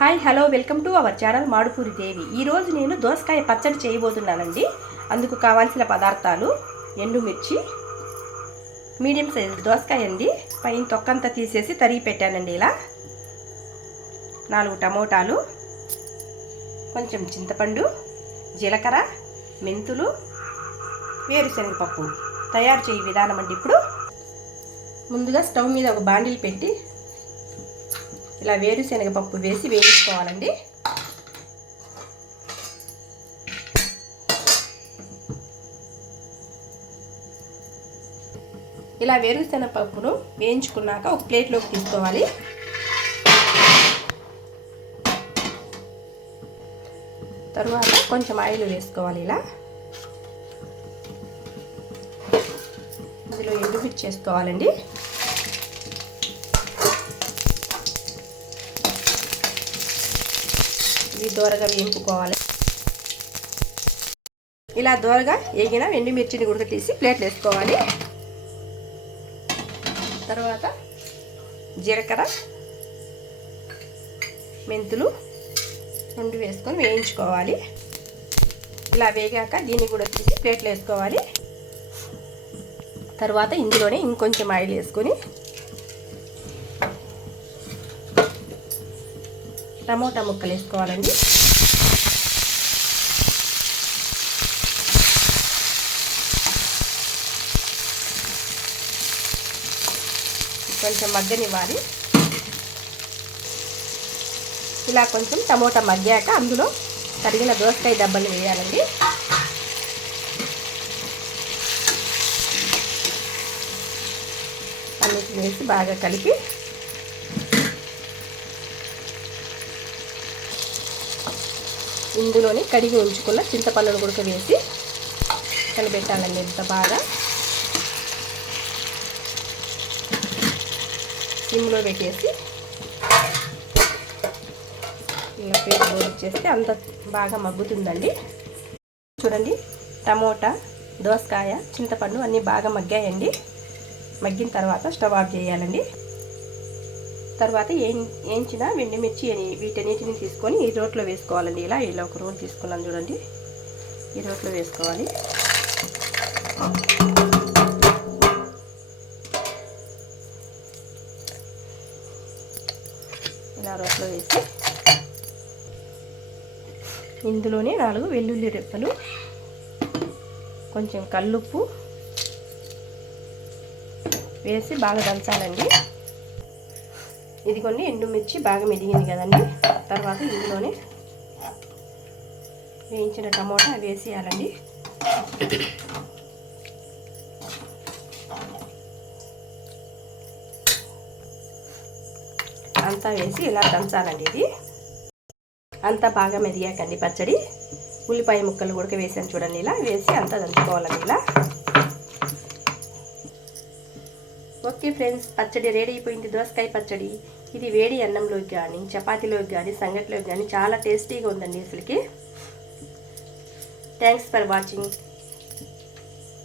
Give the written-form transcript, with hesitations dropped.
Hi hello welcome to our channel Madupuri Devi. ఈరోజు నేను దోసకాయ పచ్చడి చేయబోతున్నానండి. అందుకు కావాల్సిన పదార్థాలు ఎండుమిర్చి, మీడియం సైజు దోసకాయ అండి, పైన తొక్కంతా తీసేసి తరిగి పెట్టానండి. ఇలా 4 టమోటాలు, కొంచెం చింతపండు, జీలకర్ర, మెంతులు, వేరుశనగపప్పు. తయారు చేయ విధానం అండి. ఇప్పుడు ముందుగా స్టవ్ మీద ఒక బాండిల్ పెట్టి ఇలా వేరుశనగపప్పు వేసి వేయించుకోవాలండి. ఇలా వేరుశనగపప్పును వేయించుకున్నాక ఒక ప్లేట్లోకి తీసుకోవాలి. తరువాత కొంచెం ఆయిల్ వేసుకోవాలి. ఇలా ఇందులో ఎండుమిర్చి వేసుకోవాలండి. ఇవి దోరగా వేయించుకోవాలి. ఇలా దోరగా వేగిన ఎండుమిర్చిని కూడా తీసి ప్లేట్లు వేసుకోవాలి. తర్వాత జీలకర్ర, మెంతులు 2 వేసుకొని వేయించుకోవాలి. ఇలా వేగాక దీన్ని కూడా తీసి ప్లేట్లు వేసుకోవాలి. తర్వాత ఇందులోనే ఇంకొంచెం ఆయిల్ వేసుకొని టమోటా ముక్కలు వేసుకోవాలండి. కొంచెం మగ్గనివ్వాలి. ఇలా కొంచెం టమోటా మగ్గాక అందులో తరిగిన దోసకాయ దెబ్బలు వేయాలండి. అన్నిటిని వేసి బాగా కలిపి ఇందులోని కడిగి ఉంచుకున్న చింతపండును కూడా వేసి కలిపెట్టాలండి. ఇంత బాగా సిమ్లో పెట్టేసి ఇలా పేరు బోడిచ్చేస్తే అంత బాగా మగ్గుతుందండి. చూడండి, టమోటా, దోసకాయ, చింతపండు అన్నీ బాగా మగ్గాయండి. మగ్గిన తర్వాత స్టవ్ ఆఫ్ చేయాలండి. తర్వాత వేయించిన ఎండుమిర్చి వీటన్నిటిని తీసుకొని ఈ రోట్లో వేసుకోవాలండి. ఇలా ఒక రోల్ తీసుకున్నాను చూడండి, ఈ రోట్లో వేసుకోవాలి. ఇలా రోట్లో వేసి ఇందులోనే 4 వెల్లుల్లి రెప్పలు, కొంచెం కల్లుప్పు వేసి బాగా దంచాలండి. ఇదిగోండి, ఎండుమిర్చి బాగా మెదిగింది కదండి. తర్వాత ఇందులోనే వేయించిన టమోటా వేసేయాలండి. అంతా వేసి ఇలా దంచాలండి. ఇది అంతా బాగా మెదిగాకండి పచ్చడి. ఉల్లిపాయ ముక్కలు కూడా వేసాను చూడండి. ఇలా వేసి అంతా దంచుకోవాలండి. ఇలా ఓకే ఫ్రెండ్స్, పచ్చడి రెడీ అయిపోయింది. దోసకాయ పచ్చడి. ఇది వేడి అన్నంలోకి కానీ, చపాతీలోకి కానీ, సంగటిలోకి కానీ చాలా టేస్టీగా ఉందండి అసలుకి. Thanks for watching.